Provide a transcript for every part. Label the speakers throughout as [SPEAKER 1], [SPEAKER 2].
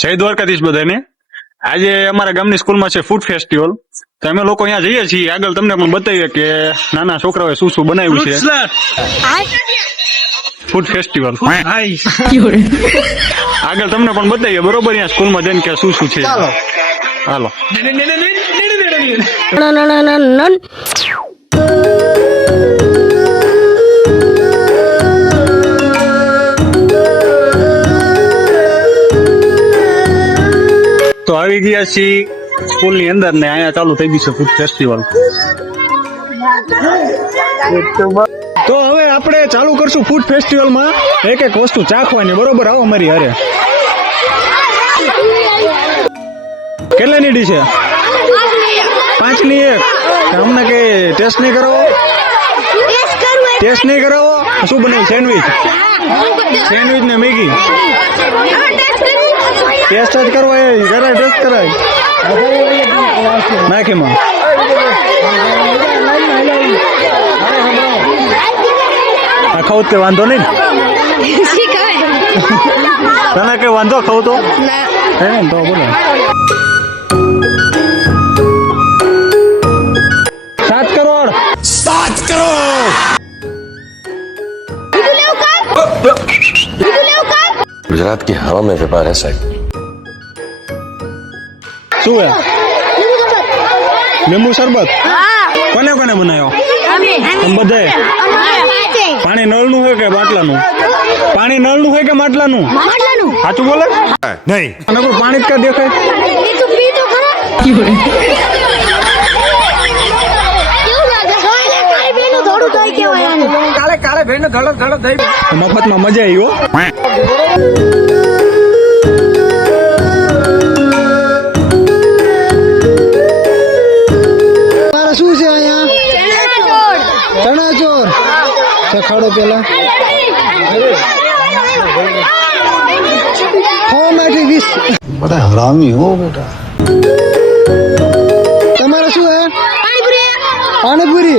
[SPEAKER 1] જય દ્વારકાધીશ બધાને આજે અમારા ગામની સ્કૂલમાં છે ફૂડ ફેસ્ટિવલ. તો અમે લોકો અહીંયા જઈએ છીએ. આગળ તમને પણ બતાવીએ કે નાના છોકરાઓએ શું શું બનાવ્યું છે. Food festival. આગળ તમને પણ બતાવીએ. બરોબર અહીંયા સ્કૂલમાં જઈને કે શું શું છે. હાલો. તો આવી ગયા છીએ સ્કૂલની અંદર ને અહીંયા ચાલુ થઈ ગયું છે ફૂડ ફેસ્ટિવલ તો હવે આપણે ચાલુ કરશું ફૂડ ફેસ્ટિવલમાં એક એક વસ્તુ ચાખવાની બરોબર? આવો મારી હારે. કેટલાની ડી છે? પાંચની એક. અમને કઈ ટેસ્ટ નહીં કરાવો ટેસ્ટ નહીં કરાવો શું બને સેન્ડવિચ સેન્ડવિચ ને મેગી ટેસ્ટ જ કરવા એ જરા ટેસ્ટ કરાય. નાખીમાં આ ખાવ તે વાંધો નહીં તને કઈ વાંધો? ખાવ તો. હે ને? તો બોલો.
[SPEAKER 2] गुजरात की हवा में व्यापार है साहब
[SPEAKER 1] શું હે લીંબુ શરબત કોને કોને બનાવ્યો તમે બધાએ પાણી નળનું હોય કે માટલાનું પાણી નળનું હોય કે માટલાનું સાચું બોલે
[SPEAKER 3] नहीं
[SPEAKER 1] અને કોઈ પાણી જ કા દેખાય ભાઈ ભાઈ ને
[SPEAKER 4] ધડક ધડક થઈ મફતમાં મજા આવી ચખાડો પેલા. ફોર્મેટી વીસ.
[SPEAKER 5] બધા હરામી હો બેટા.
[SPEAKER 4] તમારે શું હે? પાણીપુરી?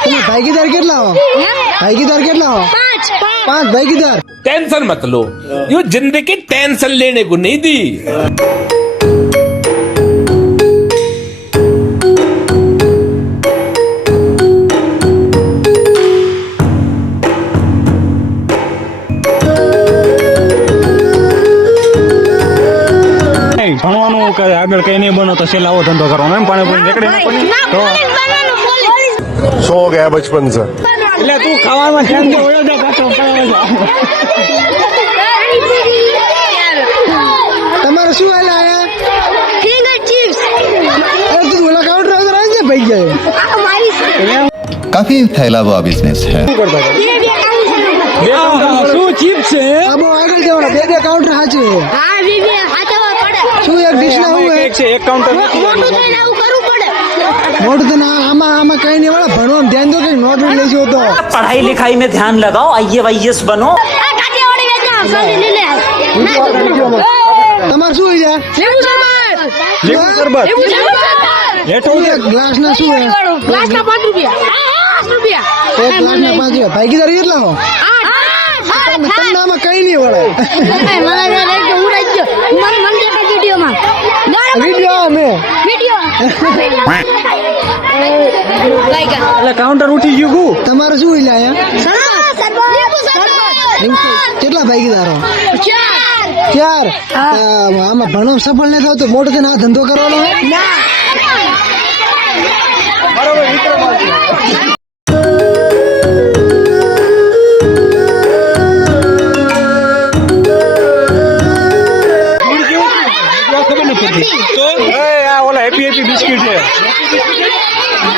[SPEAKER 4] તમે ભાઈકી દર કેટલા ભાઈકી દર કેટલા પાંચ. પાંચ
[SPEAKER 6] ભાઈકી દર ટેન્શન મત લો. યો જિંદગી ટેન્શન લેને કો
[SPEAKER 1] નહીં દી. આગળ કઈ નહીં બનો તો સેલાવો ધંધો કરવાનો. એમ પાણી પૂરી નીકળે તો
[SPEAKER 3] શોખ ગયા બચપન સે
[SPEAKER 1] એટલે તું ખાવામાં કેમ કે ઓળો દે પાછો
[SPEAKER 4] તમારું શું હાલ આયા? ફિંગર ચિપ્સ અરે તું ઓલા કાઉન્ટ રહો તો રાજે ભાઈ ગયો
[SPEAKER 5] કાફી થયેલા વા
[SPEAKER 1] બિઝનેસ હે શું ચિપ્સ છે?
[SPEAKER 4] અબો આગળ દેવાના બે બે કાઉન્ટર હાચે હા બી બે હાચવા પડે. શું એક ડિશ ના હોય?
[SPEAKER 1] એક છે એક કાઉન્ટર
[SPEAKER 4] મોટું થઈને આવું તો ના આમાં આમાં કઈ નહીં વાળા ભણવાનું ધ્યાન દો કઈ નોટ લઈ લેજો તો
[SPEAKER 7] पढ़ाई लिखाई में ध्यान लगाओ आई वाईएस बनो
[SPEAKER 4] તમારે શું હોય છે
[SPEAKER 1] લીંબુ શરબત હેઠો
[SPEAKER 4] શું એક ગ્લાસ ના શું હે એક ગ્લાસ ના પાંચ રૂપિયા ભાગીદાર કેટલા હો તમને આમાં કઈ નહીં વળે વિડીયો અમે
[SPEAKER 1] એટલે કાઉન્ટર ઉઠી ગયું ગુ
[SPEAKER 4] તમારે શું અહીંયા? કેટલા ભાગીદારો? ચાર. આમાં ભણો સફળ ન થાવ તો મોટો થઈને આ ધંધો કરવાનો
[SPEAKER 1] તો? ઓલા હેપી હેપી બિસ્કિટ છે?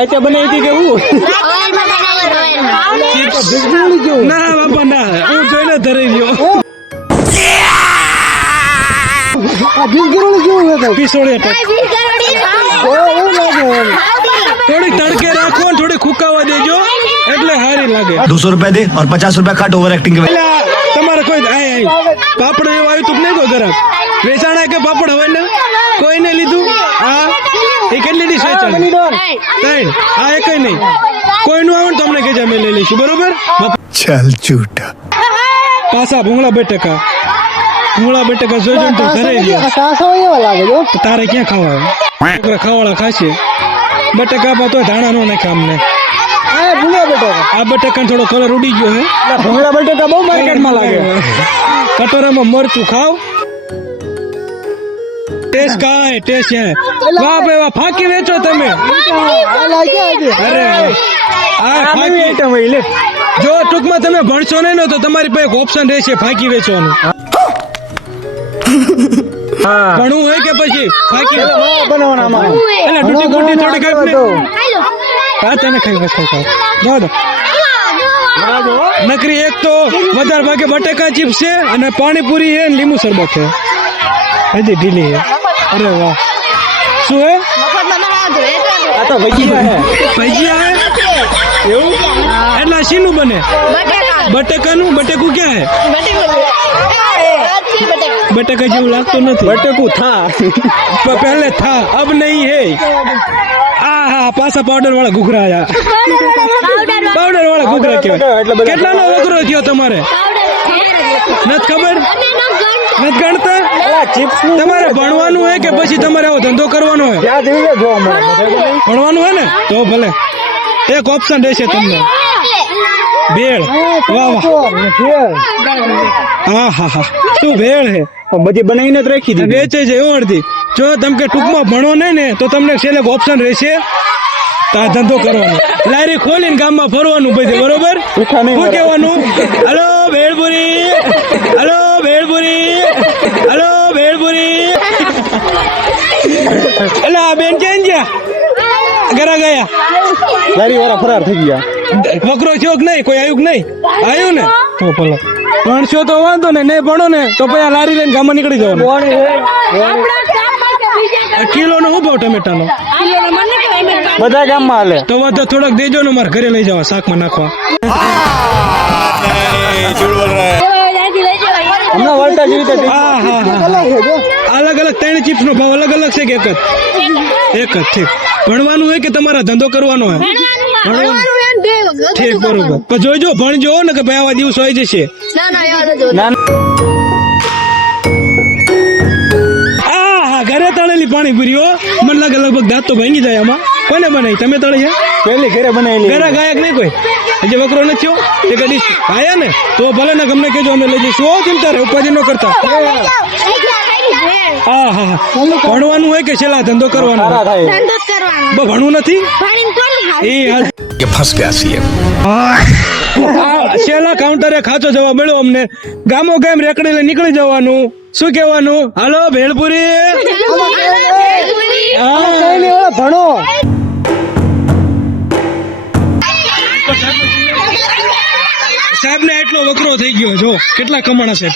[SPEAKER 8] રાતે બનાવી હતી કે ના બાપા ના હું જોઈને ધરી ગયો. રાખો ને થોડી ખુકાવા દેજો. એટલે સારી લાગે.
[SPEAKER 9] દોસો રૂપિયા દે ઓર પચાસ રૂપિયા ખાટ ઓવર
[SPEAKER 8] એક્ટિંગ તમારે કોઈ પાપડ એવું આવ્યું તું નહીં કોઈ ગરમ વેચાણા કે પાપડ હોય ને? કોઈને લીધું? એ કેટલી ડીશ વેચાણી ત્રણ. હા એ કઈ નહીં. કોઈનું આવે ને તમને કહેજે અમે લઈ લઈશું. બરોબર?
[SPEAKER 9] ચાલ છૂટા
[SPEAKER 8] પાસા ભૂંગળા બે ટકા. ભૂંગળા બે ટકા જોઈજો તો ઘરે તારે ક્યાં ખાવા છોકરા ખાવાળા ખાશે. બે ટકા આપા તો ધાણા નો નાખે અમને.
[SPEAKER 4] આ બટેકા
[SPEAKER 8] થોડો કલર ઉડી ગયો હે.
[SPEAKER 4] ભૂંગળા બટેકા બહુ માર્કેટમાં લાગે.
[SPEAKER 8] કટોરામાં મરચું ખાવ. ટેસ્ટ કાય ટેસ્ટ હે વાહ ભાઈ વાહ ફાકી વેચો તમે.
[SPEAKER 4] આ ફાકી.
[SPEAKER 8] આઈટમ હોય લે. જો ટૂંકમાં તમે ભણશો નહીં ને તો તમારી પાસે ઓપ્શન રહેશે ફાકી વેચવાનું. ભણવું હોય કે પછી? ફાકી
[SPEAKER 4] બનાવવાના
[SPEAKER 8] એટલે ડૂટી
[SPEAKER 4] ગુટી
[SPEAKER 8] થોડી કાંઈક હા તને ખાઈ બસ ખાઈ ખાઈ. દો દો નકરી એક તો વધારે ભાગે બટેકા ચિપ્સ છે અને પાણીપુરી છે લીંબુ શરબત છે. હજી ઢીલી છે. અરે વાહ શું હે આ તો ભજીયા હે ભજીયા હે એવું એટલે આ શીનું બને? બટેકાનું। બટેકું ક્યાં હે? બટેકા જેવું લાગતું નથી. બટેકું થા. પહેલે થા. અબ નહીં હે. આ હા પાછા પાવડર વાળા ઘૂઘરા આયા. પાવડર વાળા ઘૂઘરા કહેવાય. કેટલાનો વગરો થયો તમારે? નથી ખબર? નથી ગણતા? તમારે ભણવાનું હોય કે પછી તમારે આવો ધંધો કરવાનો હોય? ભણવાનું હોય ને? તો ભલે. એક ઓપ્શન રહેશે તમને. ભેળ. વાહ વાહ. હા હા હા. શું ભેળ હે બધી બનાવીને જ રાખી દીધી. વેચે છે એવું અડધી. જો તમે ટૂંકમાં ભણો નહીં ને તો તમને છેલ્લે ઓપ્શન રહેશે. તો ધંધો કરવાનો. લારી ખોલીને ગામમાં ફરવાનું બધે બરોબર? શું કહેવાનું? Hello bhelpuri hello bhelpuri hello bhelpuri એટલે આ બેન ક્યાં ગયા? ઘરા ગયા? લારી વાળા ફરાર થઈ ગયા. વકરો થયો કે નહીં? કોઈ આવ્યું કે નહીં? આવ્યું ને? તો ભલે. ભણશો તો વાંધો ને નહીં ભણો ને તો પછી આ લારી લઈને ગામમાં નીકળી જવાનું. કિલો નો શું ભાવ ટમેટાનો? બધા ગામમાં હાલે. તો વાંધો થોડાક દેજો ને મારે ઘરે લઈ જવા શાકમાં નાખવા.
[SPEAKER 4] હમણાં વળતા જેવી રીતે
[SPEAKER 8] હા હા હા.
[SPEAKER 4] અલગ
[SPEAKER 8] અલગ ત્રણ ચિપ્સ નો ભાવ અલગ અલગ છે કે એક જ? એક જ ઠીક. ભણવાનું હોય કે તમારા ધંધો કરવાનો હોય? ઠીક બરોબર. પણ જોઈજો ભણજો ને કે ભાઈ આવા દિવસો આવી જશે. આ પહેલી પાણીપુરી હો. મને લાગે લગભગ દાંત તો ભાંગી જાય આમાં. કોને બનાવી? તમે તળે પહેલી ઘરે બનાવી ઘરે ગાયક નહીં કોઈ? હજી વકરો નથી થયો એ કદી આયા ને? તો ભલે ને ગમને કેજો અમે લઈ જઈશું. ચિંતા રે ઉપાધિ ન કરતા? હા હા ભણવાનું હોય કે છેલ્લા ધંધો કરવાનો ભણવું નથી? એ
[SPEAKER 9] ફસ ગયા
[SPEAKER 8] છીએ. છેલ્લા કાઉન્ટરે ખાચો જવાબ મળ્યો અમને. ગામો ગામ રેકડીને નીકળી જવાનું. શું કહેવાનું? હાલો ભેળપુરી.
[SPEAKER 4] હવે ભણો.
[SPEAKER 8] સાહેબ ને એટલો વકરો થઈ ગયો જો. કેટલા કમાણા છે.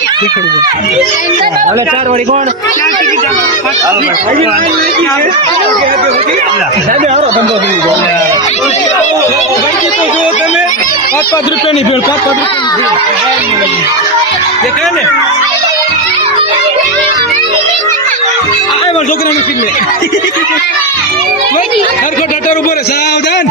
[SPEAKER 8] ચાર વાળી કોણ તમે પાંચ પાંચ રૂપિયાની ભેળ પાંચ પાંચ રૂપિયાની ભેળ. દેખાય ને? મારા છોકરાને શીખ લે ખરખો ટટર ઉપર સાવધાન.